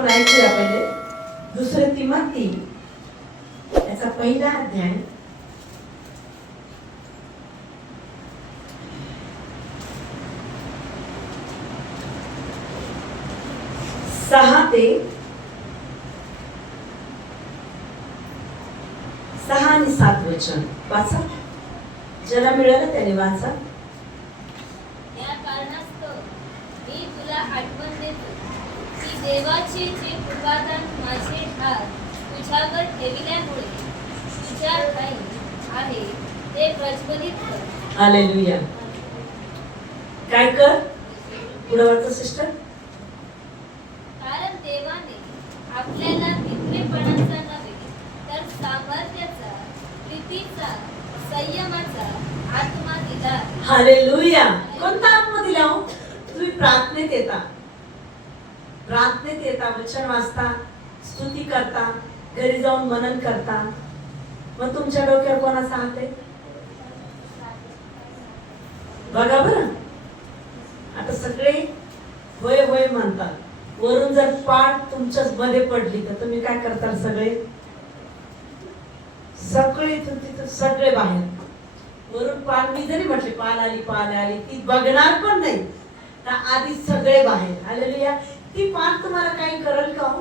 आपण ऐकूया पहिले दुसरे तिमोथी याचा पहिला अध्याय 6 ते 6 आणि 7 वचन वाचा. ज्याला मिळालं त्याने वाचा. या कारणास्तव मी तुला आठवण देतो की देवाचे जे कृपादान माझे हात तुझ्यावर ठेविल्यामुळे तुझ्या ठाई आहे ते प्रज्वलित कर. हालेलुया. काय कर? पुढे वाचा सिस्टर. कारण देवाने आपल्याला भित्रेपणाचा नव्हे तर सामर्थ्याचा, प्रीतीचा, संयमाचा आत्मा दिला. हालेलुया. कोणता आत्मा दिला हो? तुम्ही प्रार्थनेत येता, वचन वाचता, स्तुती करता, घरी जाऊन मनन करता, मग तुमच्या डोक्यावर कोणाचा हात आहे? बघा बरं. आता सगळे होय होय म्हणतात, वरून जर पाठ तुमच्याच मध्ये पडली तर तुम्ही काय करताल? सगळे बाहेर. वरून पाल मी जरी म्हटले पाल आली ती बघणार पण नाही तर आधी सगळे बाहेर. हालेलुया. ती पाल तुम्हाला काही करेल का हो?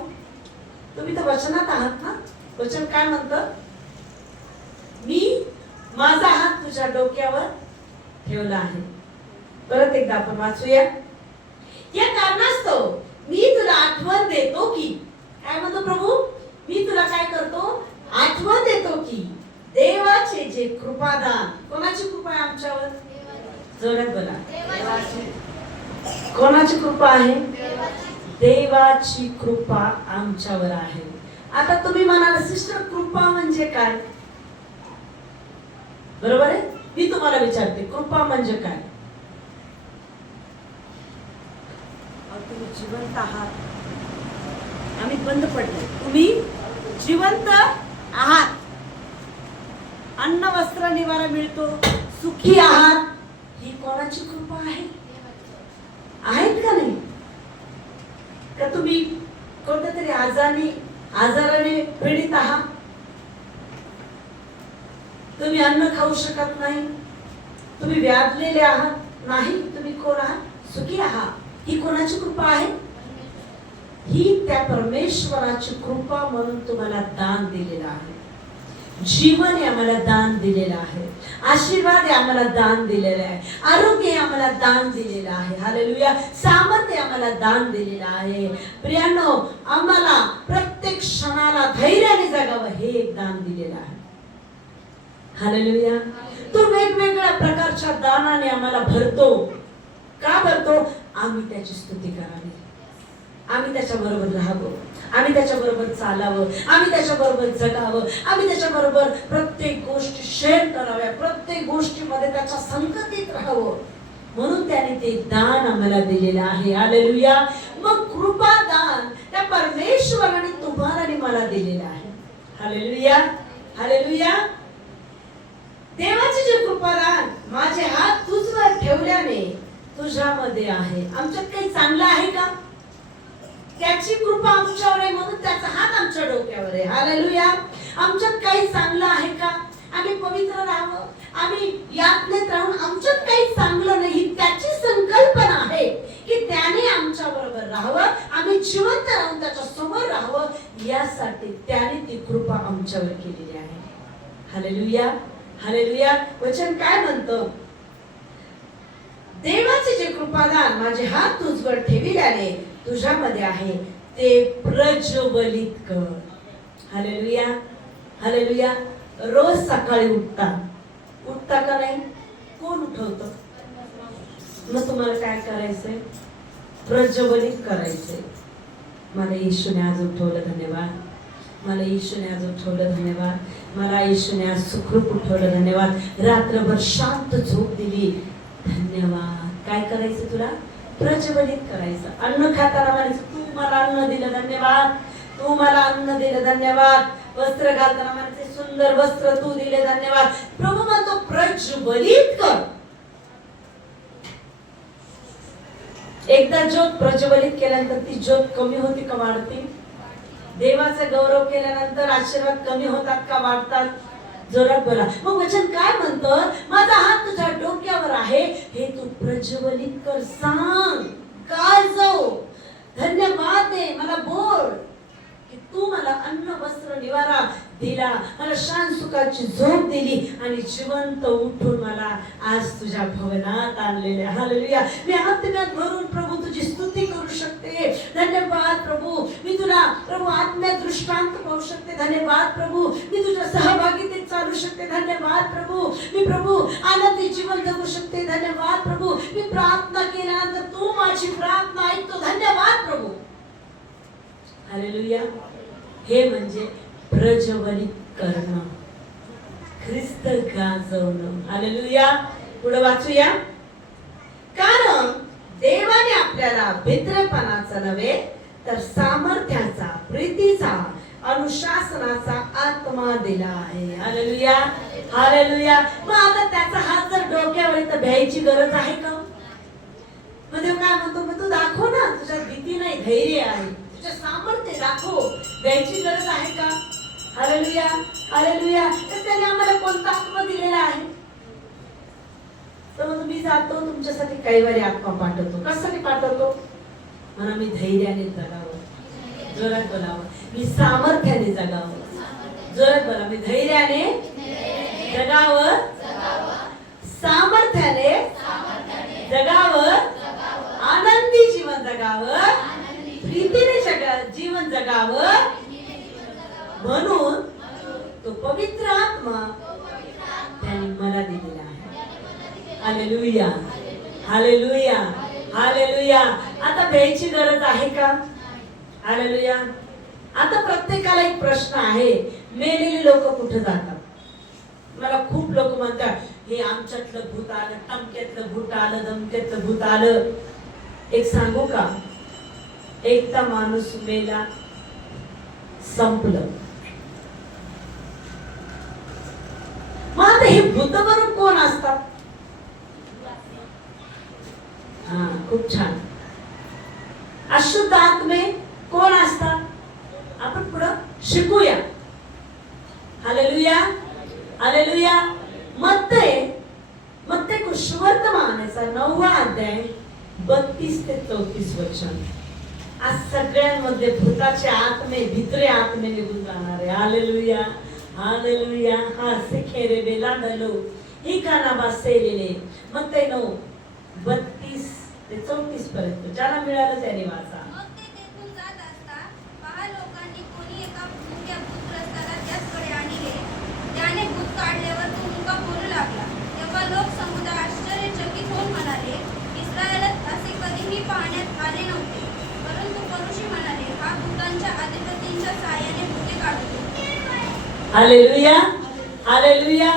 तुम्ही तर वचनात आहात ना. वचन काय म्हणतं? मी माझा हात तुझ्या डोक्यावर ठेवला आहे. परत एकदा आपण वाचूया. या कारणास्तव मी तुला आठवण देतो की, काय म्हणतो प्रभू? मी तुला काय करतो? आठवण देतो की देवाचे जे कृपादान. कोणाची कृपा आहे आमच्यावर? जोरात बोला. कोणाची कृपा आहे? देवाची कृपा आमच्यावर आहे. आता तुम्ही म्हणाल सिस्टर कृपा म्हणजे काय? बरोबर आहे. मी तुम्हाला विचारते कृपा म्हणजे काय? तुम्ही जिवंत आहात, आम्ही बंद पडले, तुम्ही जिवंत आहात, अन्न वस्त्र निवारा मिळतो, सुखी आहात, ही कोणाची कृपा आहे? आहेत का नाही? का तुम्ही कोणत्या तरी आजाराने पीडित आहात? तुम्ही अन्न खाऊ शकत नाही, तुम्ही व्याधलेले आहात? नाही. तुम्ही कोण आहात? सुखी आहात. ही कोणाची कृपा आहे? ही त्या परमेश्वराची कृपा म्हणून तुम्हाला दान दिलेलं आहे. जीवन हे आम्हाला दान दिलेलं आहे, आशीर्वाद हे आम्हाला दान दिलेलं आहे, आरोग्य हे आम्हाला दान दिलेलं आहे. हालेलुया. सामर्थ्य आम्हाला दान दिलेलं आहे. प्रियांनो, आम्हाला प्रत्येक क्षणाला धैर्याने जगावं हे एक दान दिलेलं आहे. हालेलुया. तो वेगवेगळ्या प्रकारच्या दानाने आम्हाला भरतो. का भरतो? आम्ही त्याची स्तुती करावी, आम्ही त्याच्याबरोबर राहावं, आम्ही त्याच्याबरोबर चालावं, आम्ही त्याच्याबरोबर जगावं, आम्ही त्याच्याबरोबर प्रत्येक गोष्टी शेअर कराव्या, प्रत्येक गोष्टीमध्ये त्याच्या संगतीत राहावं. म्हणून त्याने ते दान आम्हाला दिलेलं आहे. हालेलुया. मग कृपा दान त्या परमेश्वराने तुम्हाला आणि मला दिलेलं आहे. हालेलुया. हालेलुया. देवाचे जे कृपादान माझे हात तुझवर ठेवल्याने तुझ्यामध्ये आहे. आमच्यात काही चांगलं आहे का? त्याची कृपा आमच्यावर आहे म्हणून त्याचा हात आमच्या डोक्यावर आहे. हालेलुया. आमच्यात काही चांगलं आहे का? आम्ही पवित्र राहावं, आम्ही यातनेत राहून आमच्यात काही चांगलं नाही, त्याची संकल्पना आहे की त्याने आमच्या बरोबर राहावं, आम्ही जिवंत राहून त्याच्या समोर राहावं, यासाठी त्याने ती कृपा आमच्यावर केलेली आहे. हालेलुया. हालेलुया. वचन काय म्हणतं? देवाचे जे कृपादान माझे हात तुझवर ठेविल्याने तुझ्यामध्ये आहे ते प्रज्वलित कर. हालेलुया. हालेलुया. रोज सकाळी उठता का नाही? कोण उठवतं? मग तुम्हाला काय करायचंय? प्रज्वलित करायचंय. मला येशूने आज उठवलं, धन्यवाद. मला येशूने आज उठवलं, धन्यवाद. मला येशूने आज सुखरूप उठवलं, धन्यवाद. रात्रभर शांत झोप दिली, धन्यवाद. काय करायचं? तुला प्रज्वलित करायचं. अन्न खाताना म्हणायचं तू मला अन्न दिलं, धन्यवाद. तू मला अन्न दिलं, धन्यवाद. वस्त्र घालताना म्हणायचं सुंदर वस्त्र तू दिले, धन्यवाद. प्रभू म्हणतो प्रज्वलित कर. एकदा ज्योत प्रज्वलित केल्यानंतर ती ज्योत कमी होती का वाढते? देवाचा गौरव केल्यानंतर आशीर्वाद कमी होतात का वाढतात? जोरात बोला. मग वचन काय म्हणतं? माझा हात तुझ्या डोक्यावर आहे, हे तू प्रज्वलित कर. सांग काय जाऊ, धन्यवाद दे, मला बोल की तू मला अन्न वस्त्र निवारा दिला, मला शांत सुखाची झोप दिली आणि जिवंत उठून मला आज तुझ्या भवनात आणलेले. हालेलुया. मी आत्म्यात भरून प्रभू तुझी स्तुती करू शकते. धन्यवाद प्रभू. मी तुला प्रभू आत्म्यात दृष्टांत पाहू शकते. धन्यवाद प्रभू. मी तुझ्या सहभागीतेत चालू शकते. धन्यवाद प्रभू. मी प्रभू आनंदी जीवन जगू शकते. धन्यवाद प्रभू. मी प्रार्थना केल्यानंतर तू माझी प्रार्थना ऐकतो. धन्यवाद प्रभू. हालेलुया. हे म्हणजे प्रज्वलित करणं, ख्रिस्त गाजवणं. हालेलुया. पुढे वाचूया. कारण देवाने आपल्याला भित्रेपणाचा नव्हे तर सामर्थ्याचा, प्रीतीचा, अनुशासनाचा आत्मा दिला आहे. हालेलुया. हालेलुया. मग आता त्याचा हात जर डोक्यावर तर भ्यायची गरज आहे का? मग देव काय म्हणतो? मग तू दाखव ना, तुझ्यात भीती नाही, धैर्य आहे, तुझं सामर्थ्य दाखव. द्यायची गरज आहे का? हालेलुया. हालेलुया. तर त्याने आम्हाला कोणता आत्मा दिलेला आहे? तर मग मी जातो तुमच्यासाठी काही वेळी आत्मा पाठवतो. कशासाठी पाठवतो? म्हणा मी धैर्याने जगावं. जोरात बोलावं. मी सामर्थ्याने जगावं. जोरात बोला. मी धैर्याने जगावं, सामर्थ्याने जगावं, आनंदी जीवन जगावं, प्रीतीने जीवन जगावं, म्हणून तो पवित्र आत्मा त्याने मला दिलेला आहे. हालेलुया. हालेलुया. हालेलुया. आता भ्यायची गरज आहे का? हालेलुया. आता प्रत्येकाला एक प्रश्न आहे, मेलेली लोक कुठे जातात? मला खूप लोक म्हणतात हे आमच्यातलं भूत आलं, तमक्यातलं भूत आलं, दमक्यातलं भूत आलं. एक सांगू का? एकदा माणूस मेला, संपलं. मग आता हे भूत बरोबर कोण असतात? हा, खूप छान. अशुद्ध आत्मे कोण असतात? आपण पुढं शिकूया. हालेलुया. हालेलुया. मत्ते सुवर्तमानाचा 9वा अध्याय 32 ते 34 वचन. आज सगळ्यांमध्ये भूताचे आत्मे, भित्रे आत्मे निघून जाणार आहे. हालेलुया. हालेलुया. हा सेखेरे बेलांडलो ही काना बासेलेले. मत्ते 9 32 ते 34 पर्यंत. ज्याला मिळालं त्याने वाचा. मग ते तेथून जात असता पहा लोकांनी कोणी एका मुक्या भूतग्रस्ताला त्याचकडे आणले. त्याने भूत काढल्यावर तो मुका बोलू लागला. तेव्हा लोक समुदाय आश्चर्यचकित होऊन म्हणाले, इस्रायलात असे कधीही पाहण्यात आले नव्हते. परंतु परुषी म्हणाले, हा भूतांच्या अधिपतींच्या साहाय्याने भूते काढतो. हालेलुया. हालेलुया.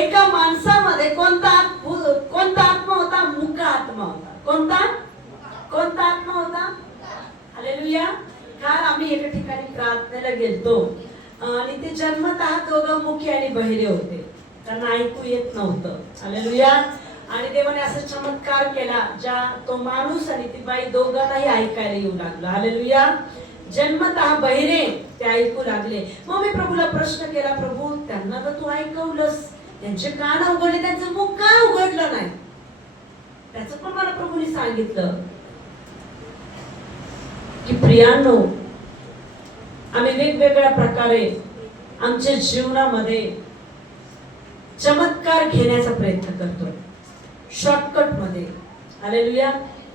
एका माणसामध्ये कोणता आत्मा होता? मुका आत्मा होता. कोणता आत्मा होता? हालेलुया. काल आम्ही एका ठिकाणी प्रार्थनेला गेलतो आणि ते जन्मतः दोघं मुकी आणि बहिरे होते. त्यांना ऐकू येत नव्हतं. हालेलुया. आणि देवाने असा चमत्कार केला, ज्या तो माणूस आणि ती बाई दोघांनाही ऐकायला येऊ लागलं. हालेलुया. जन्मतः बहिरे ते ऐकू लागले. मग मी प्रभूला प्रश्न केला, प्रभू त्यांना तर तू ऐकवलंस, त्यांचे कान उघडले, त्यांचं मुख का उघडलं नाही? त्याचं पण मला प्रभूने सांगितलं की प्रियांनो, आम्ही वेगवेगळ्या प्रकारे आमच्या जीवनामध्ये चमत्कार घेण्याचा प्रयत्न करतोय, शॉर्टकट मध्ये. हालेलुया.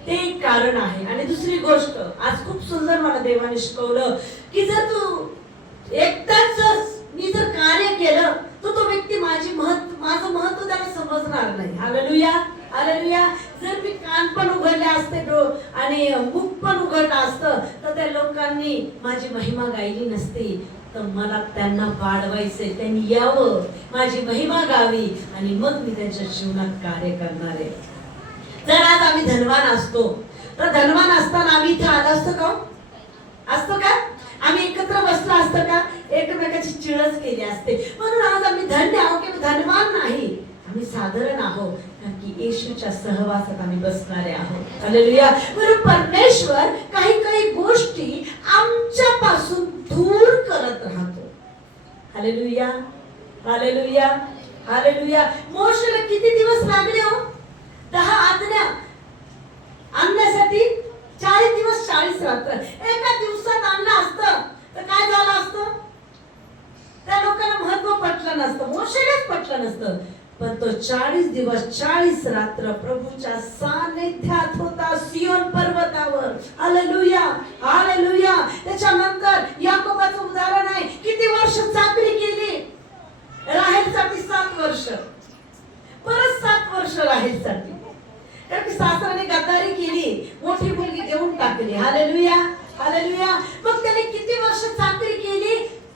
ते एक कारण आहे. आणि दुसरी गोष्ट, आज खूप सुंदर मला देवाने शिकवलं की जर तू एकटाच मी जर कार्य केलं तर तो व्यक्ती माझं महत्व त्याला समजणार नाही. हालेलुया. हालेलुया. जर मी कान पण उघडले असते आणि मुख पण उघडलं असतं तर त्या लोकांनी माझी महिमा गायली नसती. तर मला त्यांना वाढवायचे, त्यांनी यावं, माझी महिमा गावी आणि मग मी त्यांच्या जीवनात कार्य करणार आहे. जर आज आम्ही धनवान असतो तर धनवान असताना आम्ही इथे आलो असतो का? असतो का? आम्ही एकत्र बसलो असतो का? एकमेकाची चिळस केली असते. म्हणून आज आम्ही धन्य आहोत की धनवान नाही, आम्ही साधारण आहोत, कारण की येशूच्या सहवासात आम्ही बसणारे आहोत. हालेलुया. म्हणून परमेश्वर काही काही गोष्टी आमच्यापासून दूर करत राहतो. Hallelujah, hallelujah, hallelujah. मोशेला किती दिवस लागले हो 10 आज्ञा आणण्यासाठी? 40 दिवस 40 रात्र. एका दिवसात आणलं असतं तर काय झालं असतं? त्या लोकांना महत्व पटलं नसतं, मोशेलाच पटलं नसतं. पण तो 40 दिवस 40 रात्र प्रभूच्या सानिध्यात होता सियोन पर्वतावर. Hallelujah, hallelujah. त्याच्यानंतर याकोबाचं उदाहरण आहे, किती वर्ष चाकरी केली राहेलसाठी? 7 वर्ष. परत 7 वर्ष राहेलसाठी, कारण की सासराने गद्दारी केली, मोठी मुलगी देऊन टाकली. Hallelujah, hallelujah. मग त्याने किती वर्ष चाकरी केली?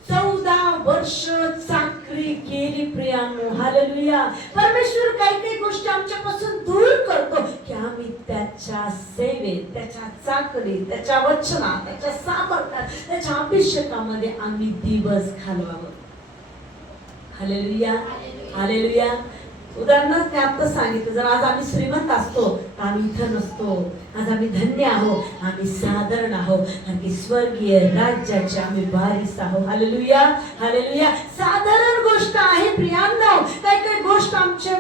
14 वर्ष चाकरी केली प्रियांनो. हालेलुया. परमेश्वर काही काही गोष्टी आमच्यापासून दूर करतो की आम्ही त्याच्या सेवेत, त्याच्या चाकरीत, त्याच्या वचनात, त्याच्या सामर्थ्यात, त्याच्या अभिषेकामध्ये आम्ही दिवस घालवावं. Hallelujah, hallelujah. उदाहरणार्थ मी आता सांगितलं, जर आज आम्ही श्रीमंत असतो तर आम्ही इथं नसतो. आज आम्ही धन्य आहोत, आम्ही साधारण आहोत, कारण की स्वर्गीय राज्याचे आम्ही वारिस आहोत. Hallelujah, hallelujah. साधारण गोष्ट आहे प्रियांनो. काही काही गोष्ट आमचे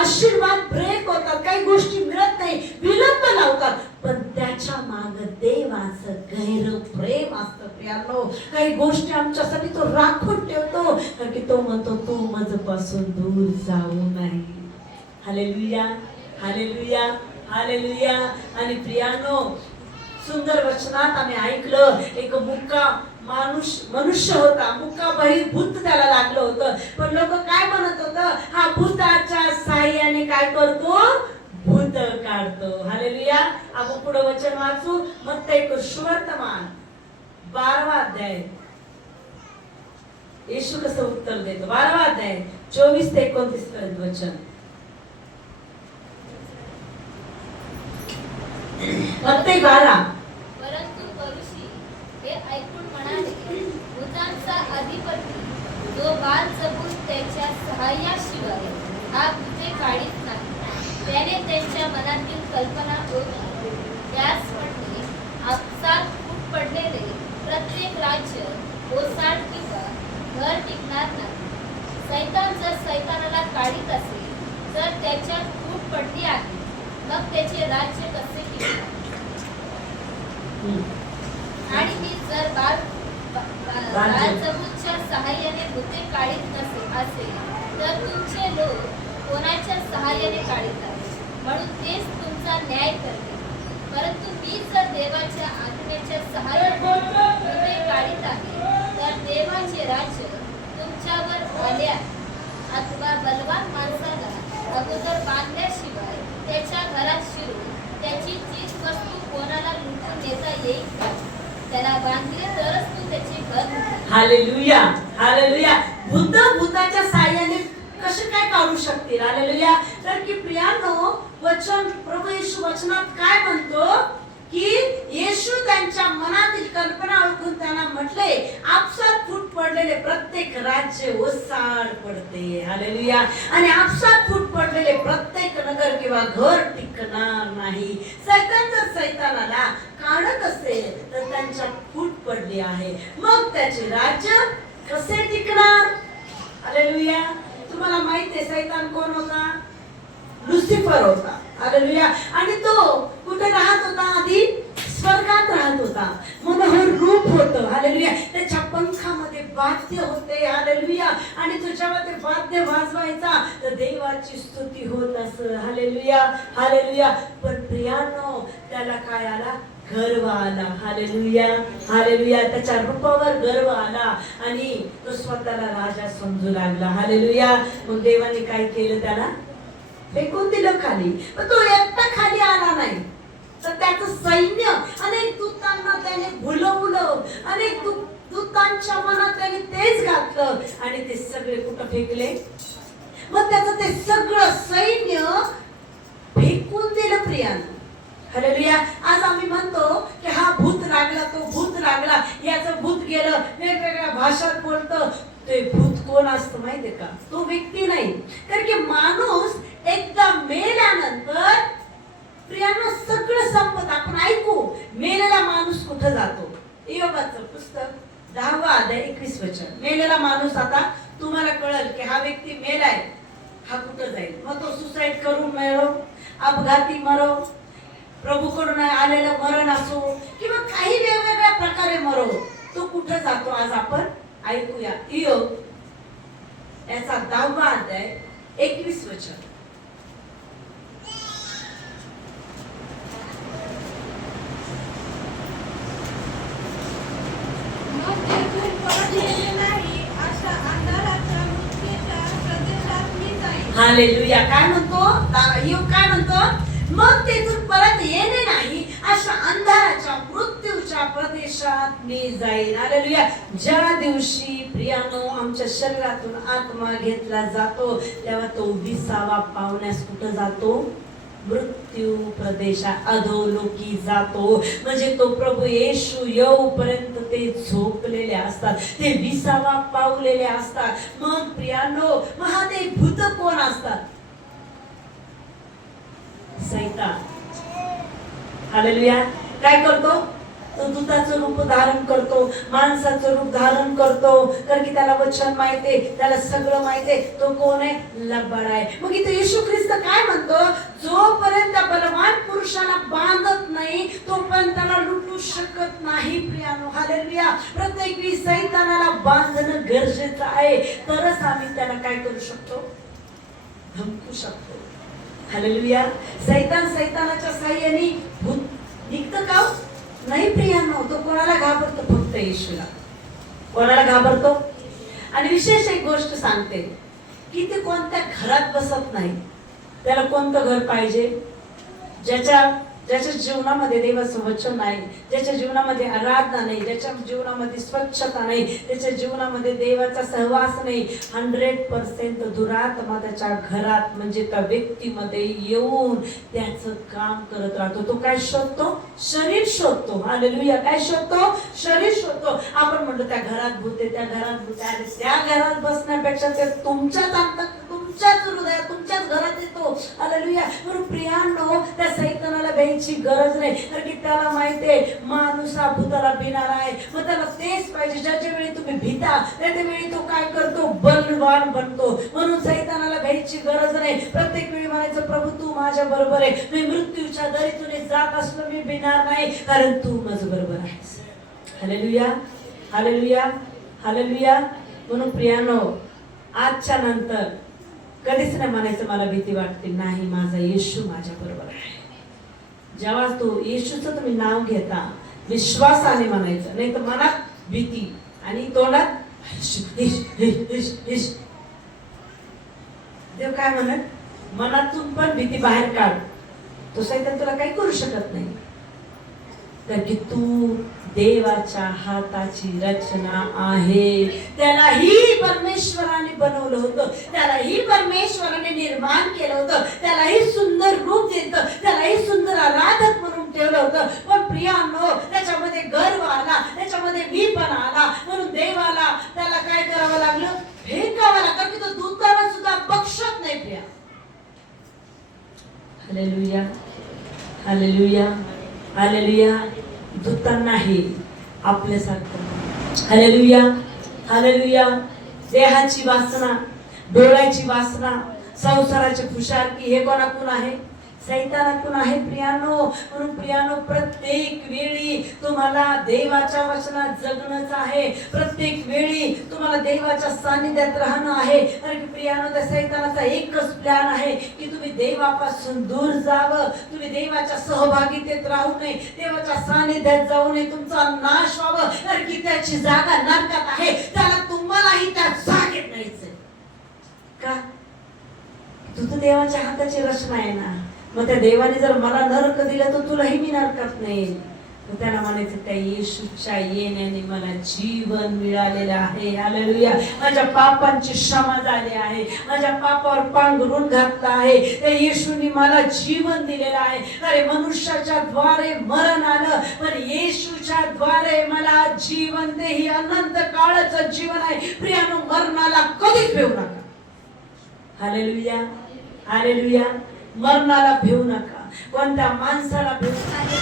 आशीर्वाद ब्रेक होतात, काही गोष्टी मिळत नाही, विलंब लावतात, पण त्याच्या मागे देवाचं गैर प्रेम असतं प्रियांनो. काही गोष्टी आमच्यासाठी तो राखून ठेवतो, कारण की तो म्हणतो तू माझ्यापासून दूर जाऊ नाही. Hallelujah, hallelujah, hallelujah. आणि प्रियांनो, सुंदर वचनात आम्ही ऐकलं, एक मुक्का मनुष्य होता, मुक्का बहिर्भूत त्याला लागलं होतं. पण लोक काय म्हणत होतं? हा भूताच्या साह्याने काय करतो? भूत काढतो. हालेलुया. आपण पुढे वचन वाचू. मत्ती सुवर्तमान 12वा अध्याय. येशू कसं उत्तर देतो? 12वा अध्याय 24 ते 29 पर्यंत वचन. मत्ती 12. परंतु परुषी हे ऐकून म्हणाले, भूतांचा अधिपती जो बालजबूल त्याच्या सहाय्याशिवाय हा भूते काढीत नाही, त्याने त्यांच्या मनातील कल्पना ओळखली. त्यास म्हटले, आपसात फूट पडलेले प्रत्येक राज्य ओसाड किंवा घर टिकणार नाही. सैतान जर सैतानाला काढीत असेल तर त्याच्यात फूट पडली आहे, मग त्याचे राज्य कसे टिकणार? आणि मी जर बालजबूलच्या सहाय्याने भूते काढीत नसे असेल तर तुमचे लोक कोणाच्या सहाय्याने काढीत आहेत? म्हणून तेच तुमचा न्याय करते. परंतु मी जर देवाच्या आत्म्याच्या सहाय्याने भूते काढीत आहे तर देवाचे राज्य तुमच्यावर आल्या अथवा बलवान माणसाला अगोदर बांधल्याशिवाय त्याच्या घरात शिरून त्याची चीज वस्तू कोणाला लुटून देता येईल का? त्याला बांधले तरच तू त्याचे घर. Hallelujah, hallelujah. भूत भूताच्या साह्याने कसे काय काढू शकतील? हालेलुया. तर की प्रियांनो, वचन प्रभू येशू वचनात काय म्हणतो की येशू त्यांच्या मनातील कल्पना ओळखून त्यांना म्हटले, आपसात फूट पडलेले प्रत्येक राज्य ओसाड पडते. हालेलुया. आणि आपसात फूट पडलेले प्रत्येक नगर किंवा घर टिकणार नाही. सैतान जर सैतानाला काढत असेल तर त्यांच्या फूट पडली आहे, मग त्याचे राज्य कसे टिकणार? हालेलुया. तुम्हाला माहिती आहे सैतान कोण होता? लुसिफर होता. हालेलुया. आणि तो कुठे राहत होता? आधी स्वर्गात राहत होता. मनोहर रूप होतं. हालेलुया. त्याच्या पंखामध्ये वाद्य होते. हालेलुया. आणि तो जेव्हा ते वाद्य वाजवायचा तर देवाची स्तुती होत असं. Hallelujah, hallelujah. पण प्रियांनो, त्याला काय आला? गर्व आला. Hallelujah, hallelujah. त्याच्या रूपावर गर्व आला आणि तो स्वतःला राजा समजू लागला. हालेलुया. मग देवाने काय केलं? त्याला फेकून दिलं खाली. पण तो एकटा खाली आला नाही, तर त्याचं सैन्य अनेक दूतांना त्याने भुलवलं, अनेक दूतांच्या मनात त्याने तेच घातलं आणि ते सगळे कुठं फेकले? मग त्याचं ते सगळं सैन्य फेकून दिलं प्रियांनो. हालेलुया. आज आम्ही म्हणतो की हा भूत लागला, तो भूत लागला, याचं भूत गेलं, वेगवेगळ्या भाषात बोलतं. ते भूत कोण असतं माहितीये का? तो व्यक्ती नाही, कारण की माणूस एकदा मेल्यानंतर प्रियानो सगळं संपत. आपण ऐकू मेलेला माणूस कुठं जातो. योबाचं पुस्तक 10वा अध्याय 21 वचन. मेलेला माणूस, आता तुम्हाला कळेल की हा व्यक्ती मेलाय, हा कुठं जाईल. मग तो सुसाईड करून मरो, अपघाती मरो, प्रभूकडून आलेलं मरण असो किंवा काही वेगवेगळ्या प्रकारे मरो, तो कुठं जातो आज आपण ऐकूया. इयोब याचा 10वा अध्याय 21 वचन. मग तेथून परत येणे नाही अशा अंधाराच्या मृत्यूच्या प्रदेशात मी जाईन. हालेलुया. काय म्हणतो इयोब? काय म्हणतो? मग तेथून परत येणे नाही अशा अंधाराच्या मृत्यूच्या प्रदेशात मी जाईन. हालेलुया. ज्या दिवशी प्रियानो आमच्या शरीरातून आत्मा घेतला जातो तेव्हा तो 20वा पावण्यास कुठं जातो? मृत्यू प्रदेशात, अधोलोकी जातो. म्हणजे तो प्रभू येशू येऊपर्यंत ते झोपलेले असतात, ते 20वा पावलेले असतात. मग प्रियानो, मग ते भूत कोण असतात? सैतान. हालेलुया. काय करतो तो? दूताचं रूप धारण करतो, माणसाचं रूप धारण करतो, कारण की त्याला वचन माहितीये, त्याला सगळं माहितीये. तो कोण आहे? लबाड आहे. मग इथे येशू ख्रिस्त काय म्हणतो? जोपर्यंत बलवान पुरुषाला बांधत नाही तोपर्यंत त्याला लुटू शकत नाही. प्रियानो, हालेलुया. प्रत्येक वेळी सैतानाला बांधणं गरजेचं आहे, तरच आम्ही त्याला काय करू शकतो? धमकू शकतो. हालेलुया. सैतानाच्या साह्याने भूत निघतं का? नाही प्रियानो. तो कोणाला घाबरतो? फक्त येशूला. कोणाला घाबरतो? आणि विशेष एक गोष्ट सांगते की ते कोणत्या घरात बसत नाही. त्याला कोणतं घर पाहिजे? ज्याच्या जीवनामध्ये देवाचं वचन नाही, ज्याच्या जीवनामध्ये आराधना नाही, ज्याच्या जीवनामध्ये स्वच्छता नाही, त्याच्या जीवनामध्ये देवाचा सहवास नाही. 100% दुरात्मा त्याच्या घरात म्हणजे त्या व्यक्तीमध्ये येऊन त्याचं काम करत राहतो. तो काय शोधतो? शरीर शोधतो. हालेलुया. काय शोधतो? शरीर शोधतो. आपण म्हणतो त्या घरात भूते, त्या घरात भूते. अरे त्या घरात बसण्यापेक्षा ते तुमच्याच अंतःकरणात, तुमच्याच हृदयात, तुमच्याच घरात येतो. हालेलुया. म्हणून प्रियांनो, त्या सैतानाला भ्यायची गरज नाही, कारण की त्याला माहितीये माणूस हा भूताला भिणारा आहे. मग त्याला तेच पाहिजे. ज्याच्या वेळी तुम्ही भीता त्याच्या वेळी तो काय करतो? बलवान बनतो. म्हणून सैतानाला भ्यायची गरज नाही. प्रत्येक वेळी म्हणायचं, प्रभू तू माझ्या बरोबर आहे, मी मृत्यूच्या दरीतून जात असलो मी भिणार नाही, कारण तू माझ्या बरोबर आहेस. हालेलुया. हालेलुया. हालेलुया. म्हणून प्रियानो, आजच्या नंतर कधीच नाही म्हणायचं मला भीती वाटते. नाही, माझा येशू माझ्या बरोबर आहे. जेव्हा तो येशूचं तुम्ही नाव घेता विश्वासाने म्हणायचं, नाही तर मनात भीती आणि तोंडात देव काय म्हणत? मनातून पण भीती बाहेर काढ. तो सैतान तुला काही करू शकत नाही, तर की तू देवाच्या हाताची रचना आहे. त्यालाही परमेश्वराने बनवलं होतं, त्यालाही परमेश्वराने निर्माण केलं होतं, त्यालाही सुंदर रूप दिलं, त्यालाही सुंदर आराधक म्हणून ठेवलं होतं. पण प्रियांनो, त्याच्यामध्ये गर्व आला, त्याच्यामध्ये मीपणा आला. म्हणून देवाला त्याला काय करावं लागलं? फेकावं लागलं, की तो दूताला सुद्धा बक्षत नाही. प्रिया, हालेलुया. हालेलुया. हालेलुया. दूतांनाही आपल्यासारखं. हालेलुया. हालेलुया. देहाची वासना, डोळ्याची वासना, संसाराची खुशालकी हे कोणाकडून आहे? सैतानाकडून आहे. प्रियानो, म्हणून प्रियानो, प्रत्येक वेळी तुम्हाला देवाच्या वचनात जगणंच आहे. प्रत्येक वेळी तुम्हाला देवाच्या सानिध्यात राहणं आहे. कारण प्रियानो, त्या सैतानाचा एकच प्लॅन आहे की तुम्ही देवापासून दूर जावं, तुम्ही देवाच्या सहभागितेत राहू नये, देवाच्या सानिध्यात जाऊ नये, तुमचा नाश व्हावं. कारण की त्याची जागा नरकात आहे, त्याला तुम्हालाही त्या जागेत न्यायचंय. का? तू तर देवाच्या हाताची रचना आहे ना. मग त्या देवाने जर मला नरक दिलं तर तुलाही मी नरकात नाही. तर त्याला म्हणायचं, त्या येशूच्या येण्याने मला जीवन मिळालेलं आहे. हालेलुया. माझ्या पापांची क्षमा झाली आहे, माझ्या पापावर पांघरून घातलं आहे. त्या येशूने मला जीवन दिलेलं आहे. अरे, मनुष्याच्या द्वारे मरण आलं, पण येशूच्या द्वारे मला जीवन दे. ही अनंत काळाचं जीवन आहे. प्रियानो, मरणाला कधीच भेऊ नका. Hallelujah, hallelujah. मरणाला भिवू नका, कोणत्या माणसाला भिवू नका.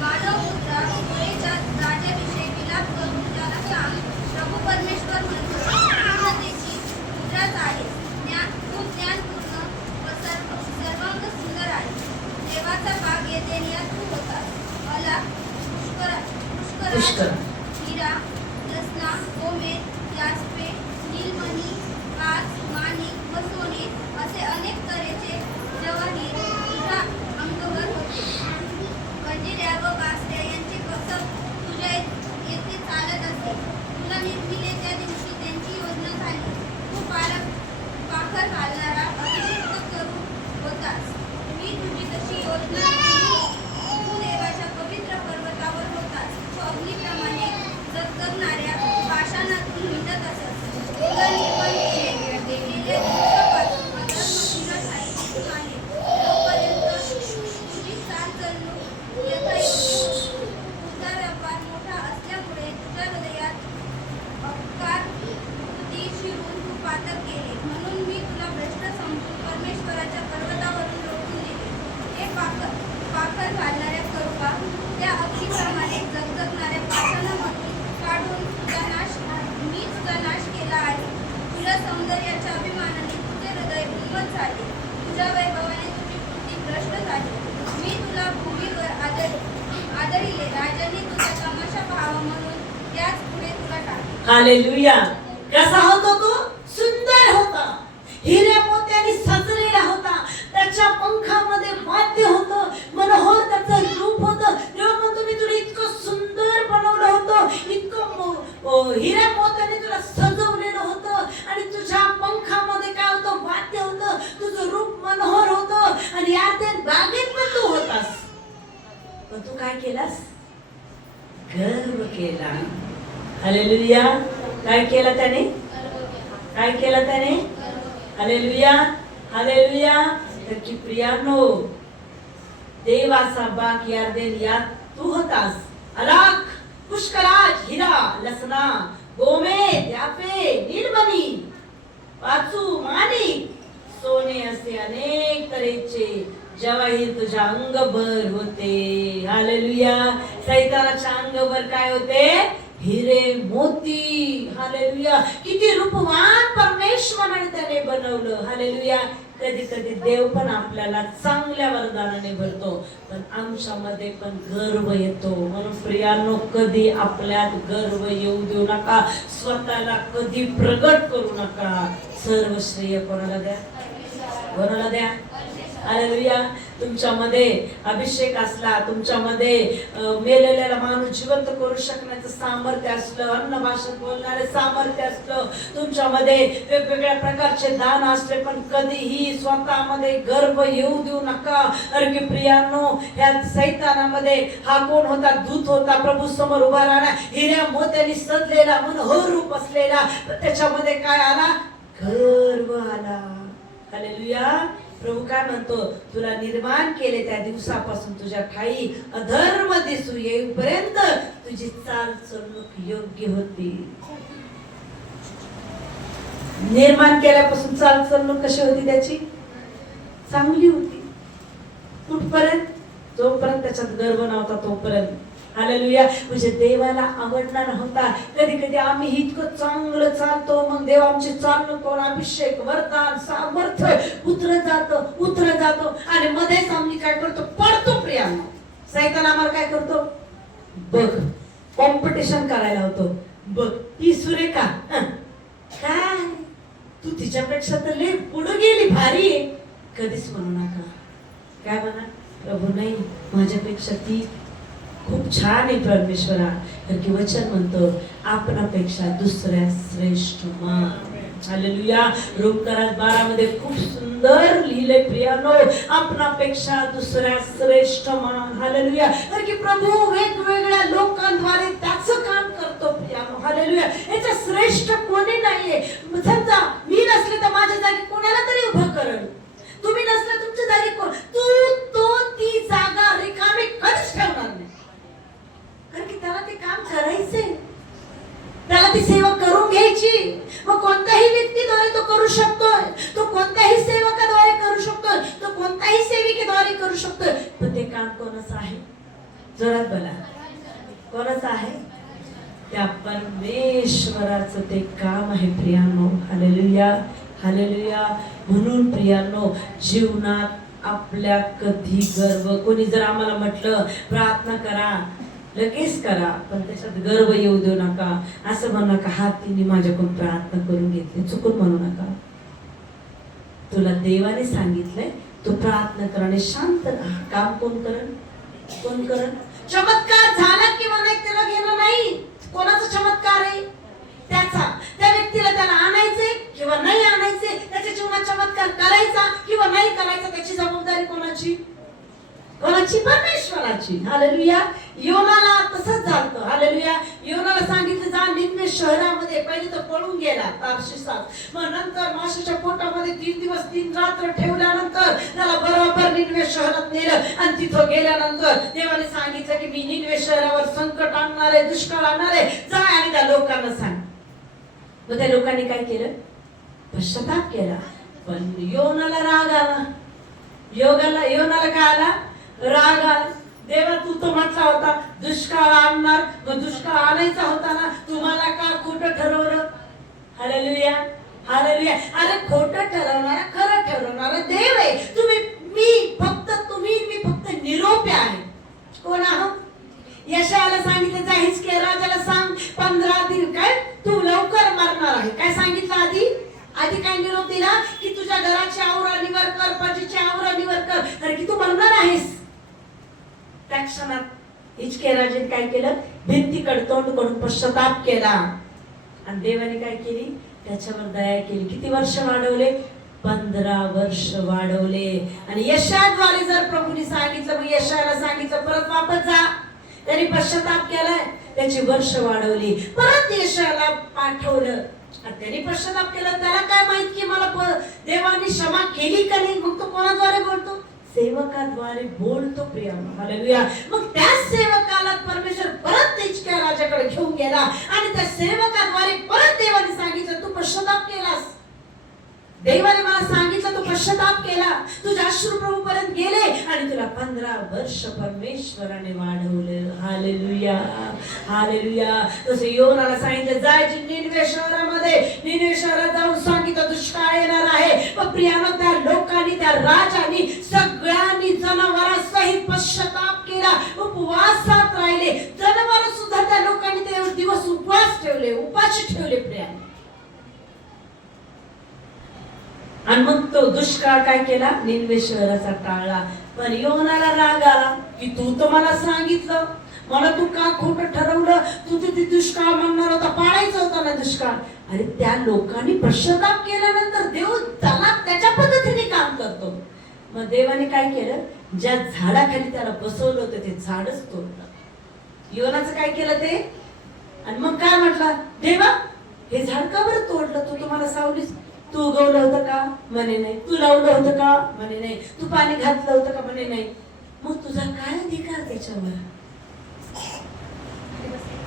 मानव पुत्रा मुलीच्या राजाविषयी विलाप करून त्याला सांग, प्रभू परमेश्वर म्हणतो, पूर्णतेची मुद्राच आहे. तू ज्ञानपूर्ण व सर्वांग सुंदर आहे. देवाचा भाग येदेनियात तू होतास. मला पुष्कराज, हिरा, रत्ना, गोमेद, यास्पे, नीलमणी, काच, माणिक व सोने असे अनेक तऱ्हेचे जवाहीर तुझ्या अंगावर होते. वजिऱ्या व बासऱ्या यांचे कसब तुझ्या येथे चालत असे. तुला निर्मिले त्या दिवशी त्यांची योजना झाली. तू पाखर घालणारा अभिषेक करून होतास. मी तुझी तशी योजना केली. तू देवाच्या पवित्र पर्वतावर होतास. तू अग्नीप्रमाणे जगजगणाऱ्या पाषाणातून मिटत असत. तुला निर्माण केले गेल्या दिवसापासून अधर्म फिरत आहे. जोपर्यंत तुझी चाल चालू यथायोग्य होती. तुझा व्यापार मोठा असल्यामुळे तुझ्या हृदयात अपकार बुद्धी शिरून तू पातक केले. म्हणून मी तुला भ्रष्ट समजून परमेश्वराच्या पर्वतावरून लोटून दिले. हे पाखर घालणाऱ्या करूबा, त्या अग्नीप्रमाणे जगजगणाऱ्या पाषाणामधून काढून मी तुझा नाश केला आहे. तुझ्या सौंदर्याच्या अभिमानाने तुझे हृदय उन्मत्त झाले. तुझ्या वैभवाने तुझी बुद्धी भ्रष्ट झाली. मी तुला भूमीवर आदरिले. राजांनी तुझा तमाशा पाहावा म्हणून त्याच पुढे तुला टाकले. हालेलुया. कसा होता तो? सुंदर होता, हिरे मोत्याने सजलेला होता. त्याच्या पंखामध्ये वाद्य होतं, मनोहर त्याचं रूप होतं. तेव्हा म्हणतो मी तुला इतकं सुंदर बनवलं होतं, इतकं हिरे मोत्याने तुला सजवलेलं होतं. आणि तुझ्या पंखामध्ये काय होतं? वाद्य होतं. तुझं रूप मनोहर होतं. आणि यार बागेत पण तू होतास. पण तू काय केलास? गर्व केला. हालेलुया. काय केलं त्याने? काय केलं त्याने? Hallelujah, hallelujah. तर की प्रियानो, देवाचा बाग यार्देन यात तू होतास. अलाख, पुष्कराज, हिरा, लसना, गोमेद, याफे, नीलमणी, पाचू, माणिक, सोने असे अनेक तऱ्हेचे जवाहीर तुझ्या अंगभर होते. हालेलुया. सैतानाच्या अंगभर काय होते? हिरे मोती. हालेलुया. किती रूपवान परमेश्वराने त्याने बनवलं. हालेलुया. कधी कधी देव पण आपल्याला चांगल्या वरदानाने भरतो, पण आमच्यामध्ये पण गर्व येतो. म्हणून प्रियांनो, कधी आपल्यात गर्व येऊ देऊ नका. स्वतःला कधी प्रगट करू नका. सर्व श्रेय कोणाला द्या? कोणाला द्या? हालेलुया. तुमच्यामध्ये अभिषेक असला, तुमच्यामध्ये मेलेला माणूस जिवंत करू शकण्याचं सामर्थ्य असलं, अन्न भाषेत बोलणारे सामर्थ्य असलं, तुमच्यामध्ये वेगवेगळ्या प्रकारचे दान असले, पण कधीही स्वतःमध्ये गर्व येऊ देऊ नका. अरे की प्रियांनो, ह्या सैतानामध्ये हा कोण होता? दूत होता. प्रभू समोर उभा राहणार, हिऱ्या मोत्याने सजलेला, मनोहर रूप असलेला. त्याच्यामध्ये काय आला? गर्व आला. हालेलुया. प्रभू काय म्हणतो? तुला निर्माण केले त्या दिवसापासून तुझ्या ठाई अधर्म दिसू येईपर्यंत तुझी चाल चलणूक योग्य होती. निर्माण केल्यापासून चाल चलणूक कशी होती त्याची? चांगली होती. कुठपर्यंत? जोपर्यंत त्याच्यात गर्व नव्हता तोपर्यंत. हालेलुया. म्हणजे देवाला आवडणार होता. कधी कधी आम्ही इतकं चांगलं चालतो, मग देव आमची चालणूक कोण अभिषेक, वरदान, सामर्थ्य उतरत जातो आणि मध्येच आम्ही काय करतो? पडतो. प्रियांनो, सैतान आम्हाला काय करतो? बघ, कॉम्पिटिशन करायला होतो. बघ, ही सुरेखा काय, तू तिच्यापेक्षा तर लय पुढे गेली, भारी आहे. कधीच म्हणू नका. काय म्हणा? प्रभू नाही, माझ्यापेक्षा ती खूप छान आहे परमेश्वरा. कारण की वचन म्हणतो, आपणापेक्षा दुसऱ्या श्रेष्ठ मान. हालेलुया. रोमकरात 12 मध्ये खूप सुंदर लिहिले प्रियानो, आपणापेक्षा दुसऱ्या श्रेष्ठ मान. हालेलुया. कारण की प्रभू वेगवेगळ्या लोकांद्वारे त्याचं काम करतो प्रियानो. हालेलुया. याच्या श्रेष्ठ कोणी नाहीये. समजा मी नसले तर माझ्या जागी कोणाला तरी उभं करेल. तुम्ही नसले तुमच्या जागी कोण? ती जागा रिकामी कधीच ठेवणार नाही. कारण की त्याला ते काम करायचंय, त्याला ती सेवा करून घ्यायची. मग कोणत्याही व्यक्तीद्वारे तो करू शकतोय. तो कोणत्याही सेवकाद्वारे करू शकतो, तो कोणत्याही सेविकेद्वारे करू शकतो. पण ते काम कोणाचं आहे? जोरात बोला, कोणाचं आहे? त्या परमेश्वराचं ते काम आहे प्रियांनो. Hallelujah, hallelujah. म्हणून प्रियांनो, जीवनात आपल्या कधी गर्व, कोणी जर आम्हाला म्हटलं प्रार्थना करा, लगेच करा, पण त्याच्यात गर्व येऊ देऊ नका. असं म्हणू नका, हा तिने माझ्याकडून प्रार्थना करून घेतली, चुकून म्हणू नका. तुला देवाने सांगितलंय तू प्रार्थना कर आणि शांत राहा. काम कोण करण? कोण करण? चमत्कार झाला किंवा नाही त्याला घेणं नाही. कोणाचा चमत्कार आहे? त्याचा. त्या व्यक्तीला त्याला आणायचे किंवा नाही आणायचे, त्याच्या जीवनात चमत्कार करायचा किंवा नाही करायचा, त्याची जबाबदारी कोणाची? कोणाची? परमेश्वराची. हालेलुया. योनाला तसंच झालं. हालेलुया. योनाला सांगितलं जा निनवे शहरामध्ये. पहिले तो पळून गेला तार्शिशात, मग नंतर माशाच्या पोटामध्ये 3 दिवस 3 रात्र ठेवल्यानंतर त्याला बरोबर निनवे शहरात नेलं. आणि तिथं गेल्यानंतर देवाने सांगितलं की मी निनवे शहरावर संकट आणणार आहे, दुष्काळ आणणार आहे, जा आणि त्या लोकांना सांग. मग त्या लोकांनी काय केलं? पश्चाताप केला. पण योनाला राग आला. योनाला काय आला? राग आला. देवा तू तो म्हटला होता दुष्काळ आणणार, मग दुष्काळ आणायचा होता ना, तुम्हाला का खोटं ठरवलं? Hallelujah, hallelujah. अरे खोटं ठरवणारा खरं ठरवणारा देव आहे. मी फक्त निरोप्या आहे. कोण आहोत? यशायाला सांगितलं जा हिजकिया राजाला सांग 15 दिन काय तू लवकर मरणार आहे. काय सांगितलं आधी काय निरोप दिला की तुझ्या घराची आवरणीवर कर, पतीची आवरणीवर कर, कारण की तू मरणार आहेस. त्या क्षणात हिजकिया राजाने काय केलं? भिंतीकडे तोंड करून पश्चाताप केला. आणि देवाने काय केली? त्याच्यावर दया केली. किती वर्ष वाढवले? 15 वर्ष वाढवले. आणि यशाद्वारे जर प्रभूने सांगितलं, मग यशाला सांगितलं परत वापस जा. त्यांनी पश्चाताप केलाय, त्याची वर्ष वाढवली. परत यशाला पाठवलं, त्यांनी पश्चाताप केला. त्याला काय माहित की मला देवाने क्षमा केली का नाही? मग तो कोणाद्वारे बोलतो? सेवकाद्वारे बोलतो प्रियांनो. हालेलुया. मग त्या सेवकाला परमेश्वर परत हिजकिया राजाकडे घेऊन गेला आणि त्या सेवकाद्वारे परत देवाने सांगितलं तू पश्चाताप केलास. देवाने मला सांगितलं तू पश्चाताप केला, तुझे अश्रू प्रभू पर्यंत गेले आणि तुला 15 वर्ष परमेश्वराने वाढवलं. Hallelujah, hallelujah. तसं योनाला सांगितलं जायचे निनवे शहरामध्ये. निनवे शहरात जाऊन सांगितलं दुष्काळ येणार आहे. पण प्रियानो त्या लोकांनी, त्या राजांनी सगळ्यांनी जनावरांसहित पश्चाताप केला, उपवासात राहिले. जनावर सुद्धा त्या लोकांनी ते दिवस उपवास ठेवले, उपाशी ठेवले प्रियानो. आणि मग तो दुष्काळ काय केला? निनवे शहराचा टाळला. पण योनाला राग आला की तू तर मला सांगितलं, मला तू का खोटं ठरवलं? तू तिथे दुष्काळ म्हणणार होता, पाळायचा होता ना दुष्काळ. अरे त्या लोकांनी पश्चाताप केल्यानंतर देव त्याला त्याच्या पद्धतीने काम करतो. मग देवाने काय केलं? ज्या झाडाखाली त्याला बसवलं होतं ते झाडच तोडलं. योनाचं काय केलं ते? आणि मग काय म्हटलं? देवा हे झाड का बरं तोडलं? तू तुम्हाला सावलीस, तू उगवलं होतं का? म्हणे नाही. तू लावलं होतं का? म्हणे नाही. तू पाणी घातलं होतं का? म्हणे नाही. मग तुझा काय अधिकार त्याच्यावर?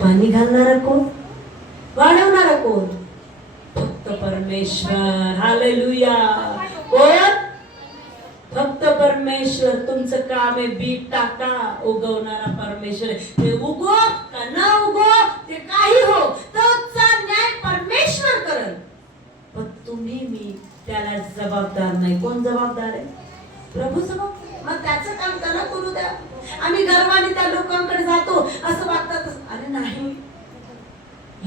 पाणी घालणारा कोण? वाढवणारा कोण? फक्त परमेश्वर. हालेलुया. कोण? फक्त परमेश्वर. तुमचं काम आहे बीट टाका, उगवणारा परमेश्वर. ते उगो का न उगो, ते काही हो, तोचा न्याय परमेश्वर करेल. पण तुम्ही मी त्याला जबाबदार नाही. कोण जबाबदार आहे? प्रभू जबाबदार. मग त्याचं काम त्याला करू द्या. आम्ही गर्वाने त्या लोकांकडे जातो, असं वागतात. अरे नाही,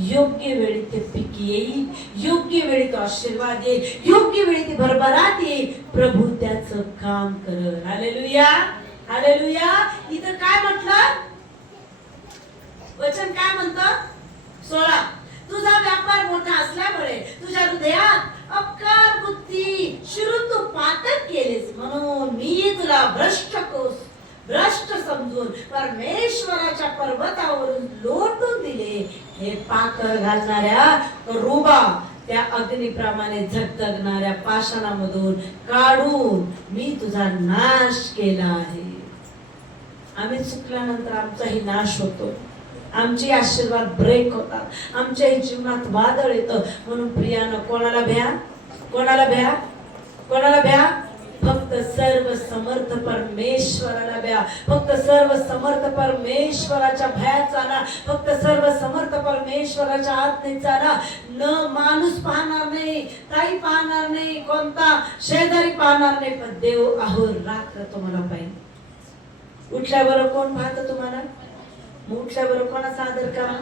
योग्य वेळी ते पीक येईल, योग्य वेळी तो आशीर्वाद येईल, योग्य वेळी ते भरभराट येईल. प्रभू त्याचं काम करल. Hallelujah, hallelujah. इथं काय म्हटलं? वचन काय म्हणतं? 16 तुझा व्यापार मोठा असल्यामुळे तुझ्या हृदयात अपकार बुद्धी शिरून तू पातक केलेस, म्हणून मी तुला भ्रष्ट समजून परमेश्वराच्या पर्वतावरून लोटून दिले. हे पाकर घालणाऱ्या रुबा त्या अग्निप्रमाणे झगझगणाऱ्या पाषाणामधून काढून मी तुझा नाश केला आहे. आम्ही चुकल्यानंतर आमचाही नाश होतो, आमचे आशीर्वाद ब्रेक होतात, आमच्या जीवनात वादळ येतं. म्हणून प्रियानं कोणाला भ्या? कोणाला भ्या? कोणाला भ्या? फक्त सर्व समर्थ परमेश्वराला भ्या. फक्त सर्व समर्थ परमेश्वराच्या भयात चाला. फक्त सर्व समर्थ परमेश्वराच्या आज्ञेत चाला. न माणूस पाहणार नाही, ताई पाहणार नाही, कोणता शेजारी पाहणार नाही, पण देव अहोरात्र तुम्हाला पाहिजे. उठल्याबरोबर कोण पाहतं तुम्हाला? उठल्याबरोबर कोणाचा आदर करा.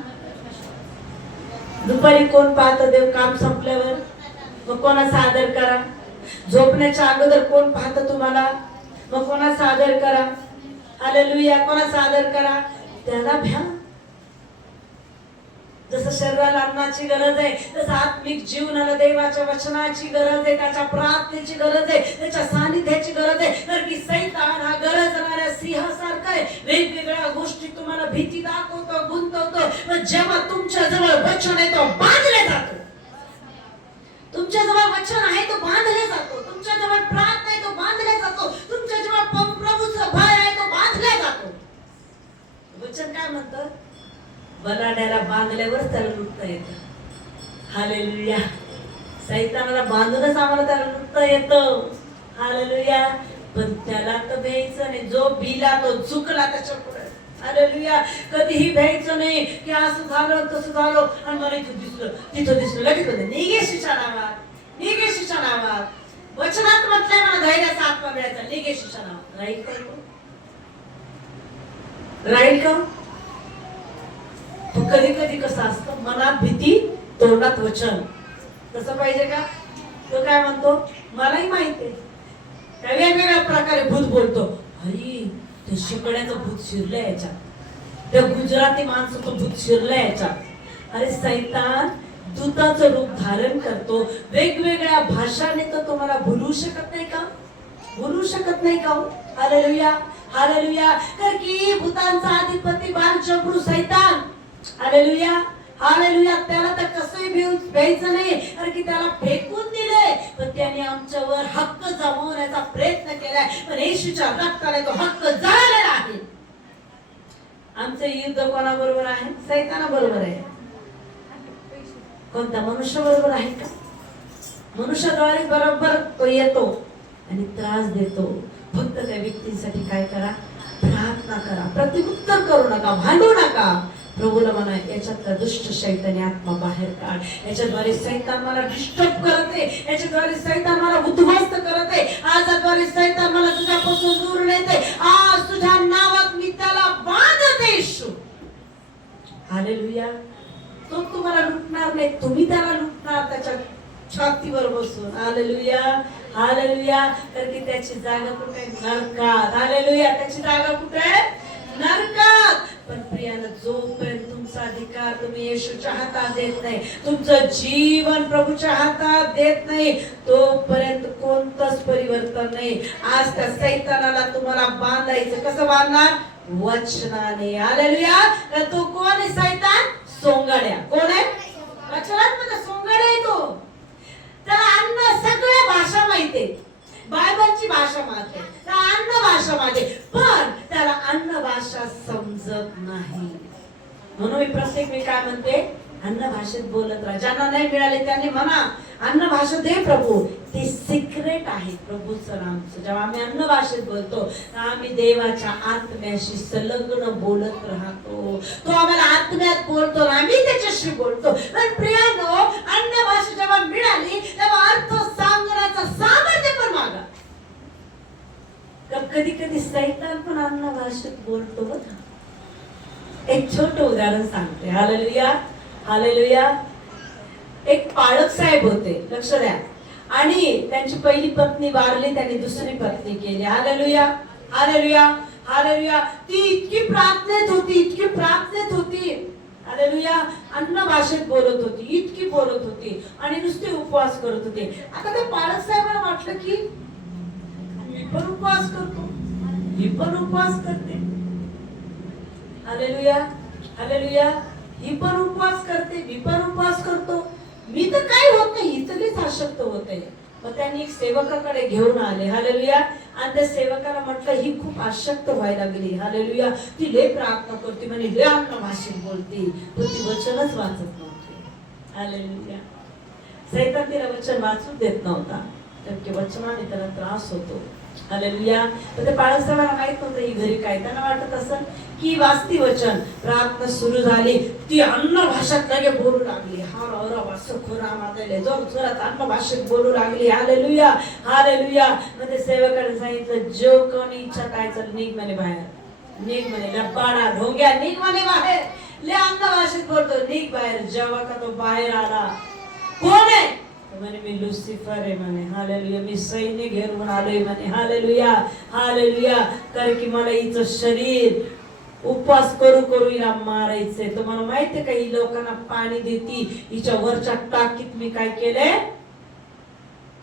दुपारी कोण पाहतं देव? काम संपल्यावर. मग कोणाचा आदर करा. झोपण्याच्या अगोदर कोण पाहतं तुम्हाला? मग कोणाचा आदर करा. हालेलुया. कोणाचा आदर करा? त्याला भ्या. जसं शरीराला अन्नाची गरज आहे, तसं आत्मिक जीवनाला देवाच्या वचनाची गरज आहे, त्याच्या प्रार्थनेची गरज आहे, त्याच्या सानिध्याची गरज आहे. कारण की सैतान हा गरजणाऱ्या सिंहासारखा आहे. वेगवेगळ्या गोष्टी तुम्हाला भीती दाखवतो, गुंतवतो. पण जेव्हा तुमच्या जवळ वचन आहे तो बांधले जातो. तुमच्या जवळ वचन आहे तो बांधले जातो. तुमच्या जवळ प्रार्थना आहे तो बांधले जातो. तुमच्या जवळ प्रभूचा भय आहे तो बांधला जातो. वचन काय म्हणतं? बनाड्याला बांधल्यावर त्याला लुटता येतं. हालेलुया. सैतानाला बांधूनच आम्हाला त्याला लुटता येतं. हालेलुया. पण त्याला तर भ्यायचं नाही. जो भिला तो चुकला त्याच्या पुढे. हालेलुया. कधीही भ्यायचं नाही की असं झालं तसं झालं आणि मला इथं दिसलं तिथं दिसलं लगेच होतं निगेशीच्या नावात, निगेशीच्या नावात. वचनात म्हटलंय मला धैर्याचा आत्मा मिळायचा. निगेशीच्या नावात राहील का? राहील का? कधी कधी कसं असतं, मनात भीती तोंडात वचन. तसं पाहिजे का? तो काय म्हणतो? मलाही माहिती आहे वेगवेगळ्या प्रकारे भूत बोलतो. अरे ते शिकण्याचं भूत शिरलंय याच्यात, त्या गुजराती माणसाचं भूत शिरलंय याच्यात. अरे सैतान दूताचं रूप धारण करतो. वेगवेगळ्या भाषाने तर तुम्हाला भुलू शकत नाही का? भुलू शकत नाही का? हालेलुया. हालेलुया. कारण की भूतांचा अधिपती बालचक्रू सैतान. हालेलुया. हालेलुया. त्याला तर कसंही भ्यायचं नाही, कारण की त्याला फेकून दिले. पण त्याने आमच्यावर हक्क जमवण्याचा प्रयत्न केलाय. पण येशूच्या रक्ताने तो हक्क जळलेला आहे. आमचं युद्ध कोणाबरोबर आहे? सैतानाबरोबर आहे. कोणत्या? मनुष्य बरोबर आहे का? मनुष्याद्वारे बरोबर तो येतो आणि त्रास देतो. फक्त त्या व्यक्तीसाठी काय करा? प्रार्थना करा. प्रत्युत्तर करू नका, भांडू नका. प्रभूला म्हणा याच्यातला दुष्ट शैतानी आत्मा बाहेर काढ. याच्याद्वारे सैतान मला डिस्टर्ब करते, याच्याद्वारे सैतान मला उद्ध्वस्त करते, आजद्वारे सैतान मला तुझ्यापासून दूर नेते. आज तुझ्या नावात मी त्याला बांधते येशू. हालेलुया. तो तुम्हाला लुटणार नाही, तुम्ही त्याला लुटणार त्याच्या छातीवर बसून. हालेलुया. हालेलुया. कारण की त्याची जागा कुठे? नरकात. हालेलुया. त्याची जागा कुठे? नरकात. पण प्रियानं जोपर्यंत तुमचा अधिकार तुम्ही येशूच्या हातात देत नाही, तुमचं जीवन प्रभूच्या हातात देत नाही, तोपर्यंत कोणतंच परिवर्तन नाही. आज त्या सैतानाला तुम्हाला बांधायचं. कसं बांधणार? वचनाने. हालेलुया. तर तो कोण आहे? सैतान सोंगाड्या. कोण आहे? वचनात मध्ये सोंगाड्या आहे तो. त्याला अन्न सगळ्या भाषा माहिती, बायबलची भाषा माहिती, अन्न भाषा माहिती, पण त्याला अन्न भाषा समजत नाही. म्हणून मी काय म्हणते? अन्न भाषेत बोलत राहा. ज्यांना नाही मिळाले त्यांनी म्हणा अन्न भाषा दे प्रभू. ते सिक्रेट आहे प्रभूचं नामचं. जेव्हा आम्ही अन्न भाषेत बोलतो तर आम्ही देवाच्या आत्म्याशी संलग्न बोलत राहतो. तो आम्हाला आत्म्यात बोलतो, आम्ही त्याच्याशी बोलतो. पण प्रियानो, अन्न भाषा जेव्हा मिळाली तेव्हा अर्थ सांगण्याचं सामर्थ्य पण मागा. कधी कधी सैतान पण अन्न भाषेत बोलतो बघा. एक छोटं उदाहरण सांगते. हालेलुया. हालेलुया. एक पाळक साहेब होते, लक्ष द्या, आणि त्यांची पहिली पत्नी वारली, त्यांनी दुसरी पत्नी केली. हालेलुया. हालेलुया. हालेलुया. ती इतकी प्रार्थनेत होती, इतकी प्रार्थनेत होती. हालेलुया. अन्न भाषेत बोलत होती, इतकी बोलत होती आणि नुसते उपवास करत होते. आता त्या पाळक साहेबांना वाटलं की मी पण उपवास करतो, मी पण उपवास करते. हालेलुया. हालेलुया. ही पण उपवास करते, मी पण उपवास करतो, मी तर काय होत नाही, ही तरीच आशक्त होते. मग त्यांनी एक सेवकाकडे घेऊन आले. हालेलुया. आणि त्या सेवकाला म्हटलं ही खूप आशक्त व्हायला गेली. हालेलुया. ती लय प्रार्थना करते, म्हणे लय अन्न भाषेत बोलते, पण ती वचनच वाचत नव्हती. हालेलुया. सैतान तिला वचन वाचून देत नव्हता. तर वचनाने त्याला त्रास होतो. हालेलुया. तर ते बाळासाहेबांना माहित नव्हतं ही घरी काय. त्यांना वाटत असं की वाचती वचन. प्रार्थना सुरू झाली, ती अन्न भाषेत लगे बोलू लागली. हा रौरा वासो खोरा माताले जोर जोरात अन्न भाषेत बोलू लागली. Hallelujah hallelujah. मग ते सेवकाने सांगितलं, जो कोणी इच्छा काय चल निघ म्हणे बाहेर, निघ म्हणे लबाडा ढोंग्या, निघ म्हणे बाहेर. ले अन्न भाषेत बोलतो, निघ बाहेर. जेव्हा का तो बाहेर आला, कोण आहे म्हणे, मी लुसिफर आहे म्हणे. हालेलुया. मी सैन्य घेऊन आलोय म्हणे. Hallelujah hallelujah. कारण की मला हिचं शरीर उपवास करू करू हिला मारायचंय. तुम्हाला माहितीये का, ही लोकांना पाणी देती, हिच्या वरच्या टाकीत मी काय केलंय,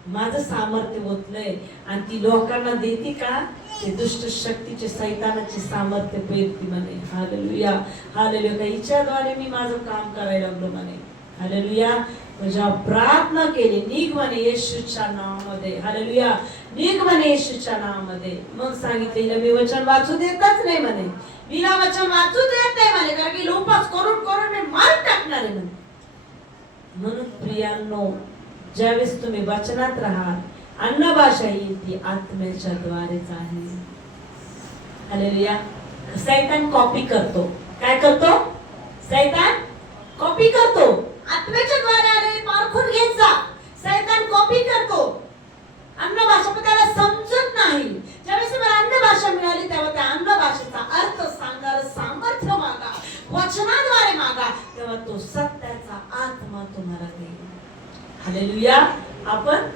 माझं सामर्थ्य ओतलंय. आणि ती लोकांना देती का, ते दुष्ट शक्तीचे सैतानाचे सामर्थ्य पेरती म्हणे. Hallelujah hallelujah. हिच्याद्वारे मी माझं काम करायला लागलो म्हणे. हालेलुया. जेव्हा प्रार्थना केली, निघ म्हणे येशूच्या नावामध्ये. हालेलुया. निघ म्हणे येशूच्या नावामध्ये. मग सांगितलं, मी वचन वाचू देतच नाही म्हणे. मीला वचन वाचू देत नाही म्हणे, कारण की उपास करून करून मी मार टाकणार आहे म्हणे. म्हणून प्रियांनो, ज्यावेळेस तुम्ही वचनात राहाल, अन्न भाषा येईल ती आत्म्याच्या द्वारेच आहे. हालेलुया. सैतान कॉपी करतो. काय करतो? सैतान कॉपी करतो. आत्म्याच्या द्वारे आलेले पारखून घेत जा. सैतान कॉपी करतो. अन्न भाषा पण त्याला समजत नाही. ज्यावेळेस मला अन्न भाषा मिळाली, तेव्हा त्या अन्न भाषेचा अर्थ सांगणार सामर्थ्य मागा, वचनाद्वारे मागा, तेव्हा तो सत्याचा आत्मा तुम्हाला देईल. हालेलुया. आपण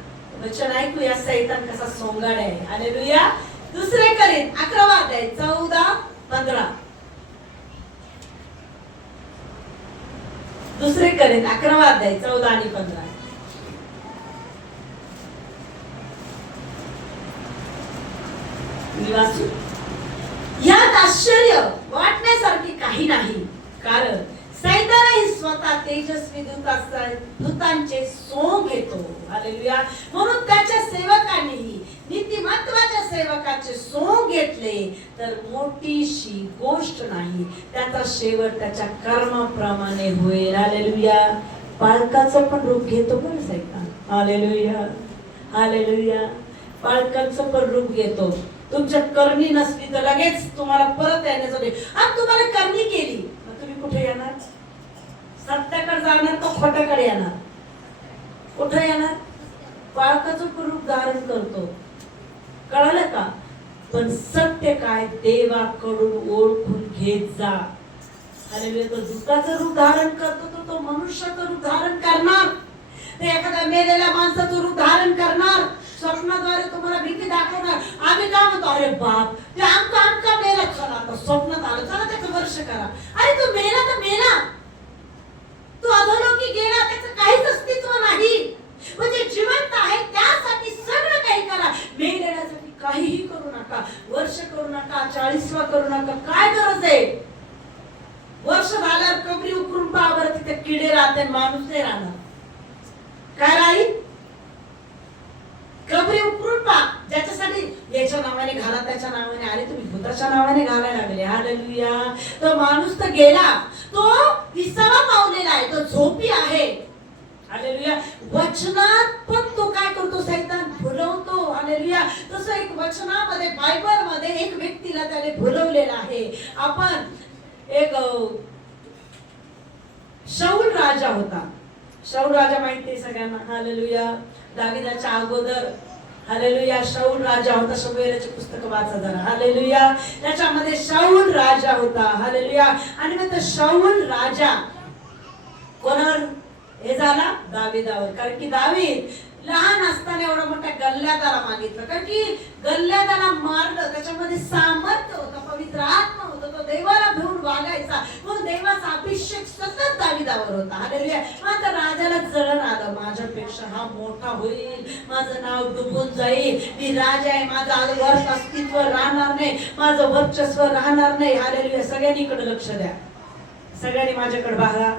वचन ऐकूया, सैतान कसा सोंगाड आहे. हालेलुया. दुसरे करीन 11 अध्याय 14-15. दुसरे करीन 11 अध्याय 14 आणि 15. यात आश्चर्य वाटण्यासारखे काही नाही, कारण सैतानही स्वतः तेजस्वी दूतांचे सोंग घेतो. हालेलुया. म्हणून त्याच्या सेवकांनीही नीतिमत्वाच्या सेवकाचे सोंग घेतले तर मोठीशी गोष्ट नाही, त्याचा शेवट त्याच्या कर्माप्रमाणे होईल. हालेलुया. बालकाचं पण रूप घेतो पण सैतान. Hallelujah hallelujah. बालकांचं पण रूप घेतो. तुमच्या करणी नसली तर लगेच तुम्हाला परत येण्यासाठी, आणि तुम्हाला करणी केली मग तुम्ही कुठे येणार? सत्याकडे जाणार का खोट्याकडे येणार? कुठे येणार? बाळकाचं पण रूप धारण करतो. कळालं का? पण सत्य काय, देवाकडून ओळखून घेत जा. हालेलुया. तो दूताचं रूप धारण करतो, तो मनुष्याचं रूप धारण करणार, ते एखाद्या मेलेल्या माणसाचं रूप धारण करणार, स्वप्नाद्वारे तुम्हाला भीती दाखवणार. आम्ही काय म्हणतो, अरे बाप ते आमका मेला, चला आता स्वप्नात आलं, चला त्याचं वर्ष करा. अरे तू मेला तर मेला, तू अधोलोकी गेला, त्याचं काहीच अस्तित्व नाही. म्हणजे जिवंत आहे त्यासाठी सगळं काही करा, मेलेल्यासाठी काहीही करू नका. वर्ष करू नका, 40वा करू नका. काय गरज आहे? वर्ष झाल्यावर कबरी उकरून पावर, तिथे किडे राहते, माणूस नाही राहणार. काय राहील? कबरी उकरून पा. ज्याच्यासाठी याच्या नावाने घाला, त्याच्या नावाने, अरे तुम्ही भूताच्या नावाने घालायला लागले. हालेलुया. तो माणूस तर गेला, तो 20वा पावलेला आहे, तो झोपी आहे. हालेलुया. वचनात पण तो काय करतो, सैतान भुलवतो. हालेलुया. तसं एक वचनामध्ये, बायबल मध्ये एक व्यक्तीला त्याने भुलवलेला आहे. आपण एक शाऊल राजा होता. शाऊल राजा माहिती आहे सगळ्यांना. हालेलुया. दाविदाच्या अगोदर. हालेलुया. शाऊल राजा होता. शमूएलचे पुस्तक वाचा जरा. हालेलुया. त्याच्यामध्ये शाऊल राजा होता. हालेलुया. आणि मग तो शाऊल राजा कोणावर हे झाला? दाविदावर. कारण की दावीद लहान असताना एवढा मोठा गल्ल्यादाला मागितलं, कारण की गल्ल्यादाला मारलं, त्याच्यामध्ये सामर्थ्य होतं, पवित्र आत्मा होतं, तो देवाला भिवून वागायचा, म्हणून देवाचा अभिषेक सतत दाविदावर होता. हालेलुया. आता राजाला जळण आलं, माझ्यापेक्षा हा मोठा होईल, माझं नाव डुबून जाईल, मी राजा आहे, माझं वर्ष अस्तित्व राहणार नाही, माझं वर्चस्व राहणार नाही. हालेलुया. सगळ्यांनी इकडे लक्ष द्या, सगळ्यांनी माझ्याकडे बघा,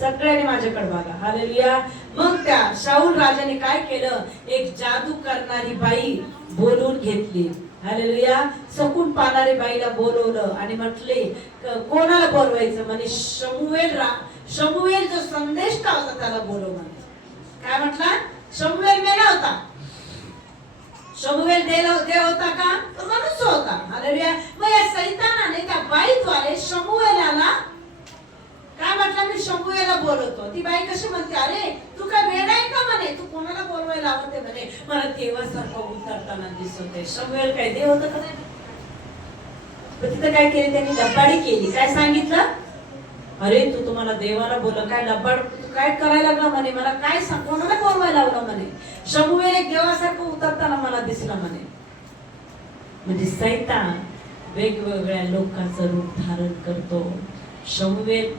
सगळ्यांनी माझ्याकडे बघा. हालेलुया. मग त्या शाऊल राजाने काय केलं, एक जादू करणारी बाई बोलवून घेतली. हालेलुया. सकून पाहणारी बाईला बोलवलं आणि म्हटले, कोणाला बोलवायचं? म्हणे शमूएल जो संदेश का होता त्याला बोलव म्हणे. काय म्हटलं? शमूएल मेला होता, शमूएल देव होता का? तो मनुष्य होता. हालेलुया. मग या सैतानाने त्या बाईद्वारे शमूएलाला काय म्हटलं, मी शमूएला बोलवतो. ती बाई कशी म्हणते, अरे तू काय वेड आहे का म्हणे, तू कोणाला बोलवायला आवडते म्हणे, मला देवासारखं उतरताना दिसतोय. शमूएल काय देव होतं का नाही? तिथं काय केली त्यांनी, लबाडी केली. काय सांगितलं, अरे तू तुम्हाला देवाला बोल, काय लबाड तू काय करायला लागला म्हणे, मला काय सांग, कोणाला बोलवायला लावलं म्हणे. शमूएल एक देवासारखं उतरताना मला दिसला म्हणे. म्हणजे सैतान वेगवेगळ्या लोकांचं रूप धारण करतो. शमूएल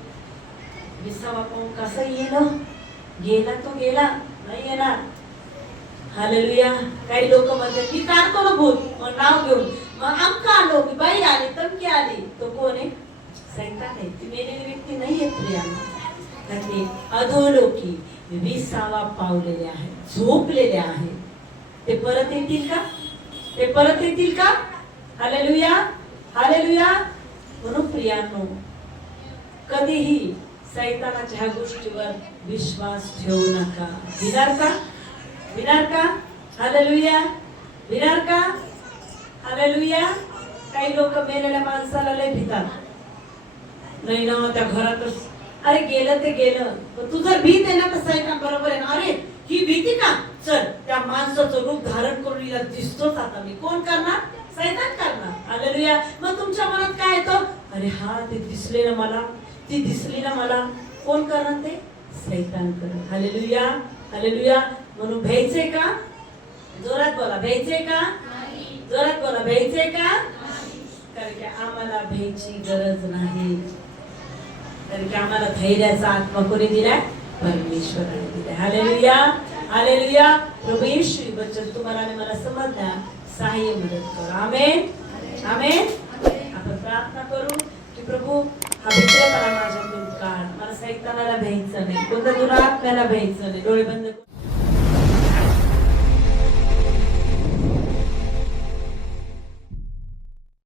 विसावा पाहून कसं गेला तो गेला, नाही येणार. हालेलुया. काही लोक म्हणतात मी काढतो ना भूत, मग नाव घेऊन, मग आमका आलो, मी बाई आली, तमकी आली. तो कोण आहे? सैतान आहे. ती मेलेली व्यक्ती नाही आहे प्रियांना. ते अधोलोकी विसावा पावलेले आहेत, झोपलेले आहेत. ते परत येतील का? ते परत येतील का? हालेलुया. हालेलुया. म्हणून प्रियांनो, कधीही सैतानाच्या ह्या गोष्टीवर विश्वास ठेवू नका. विनार का? विनार का? हालेलुया. विनार का? हालेलुया. काही लोक मेलेल्या माणसाला लय भितात. नाही ना त्या घरातच, अरे गेलं ते गेलं. तू जर भीत आहे ना तर सैतान बरोबर आहे ना. अरे ही भीती का? चल त्या माणसाचं रूप धारण करून हिला दिसतोच आता मी. कोण करणार? सैतान करणार. हालेलुया. मग तुमच्या मनात काय येतं? अरे हा ते दिसले ना मला, ती दिसली ना मला. कोण करणार ते? सैतान करणार. हालेलुया. हालेलुया. म्हणून भ्यायचंय का? जोरात बोला, भ्यायचंय का? जोरात बोला, भ्यायचंय का? कारण की आम्हाला भ्यायची गरज नाही. कारण की आम्हाला धैर्याचा आत्मा कोणी दिलाय? परमेश्वराने दिलाय. हालेलुया. हालेलुया. प्रभू येशू वचन तुम्हाला आणि मला समजण्या सहाय्य मदत करा. आमेन. आमेन. आपण प्रार्थना करू की प्रभू हा भित्रपणा माझ्यातून काढ. मला सैतानाला भ्यायचं नाही, कोणत्या दुरात्म्याला भ्यायचं नाही. डोळे बंद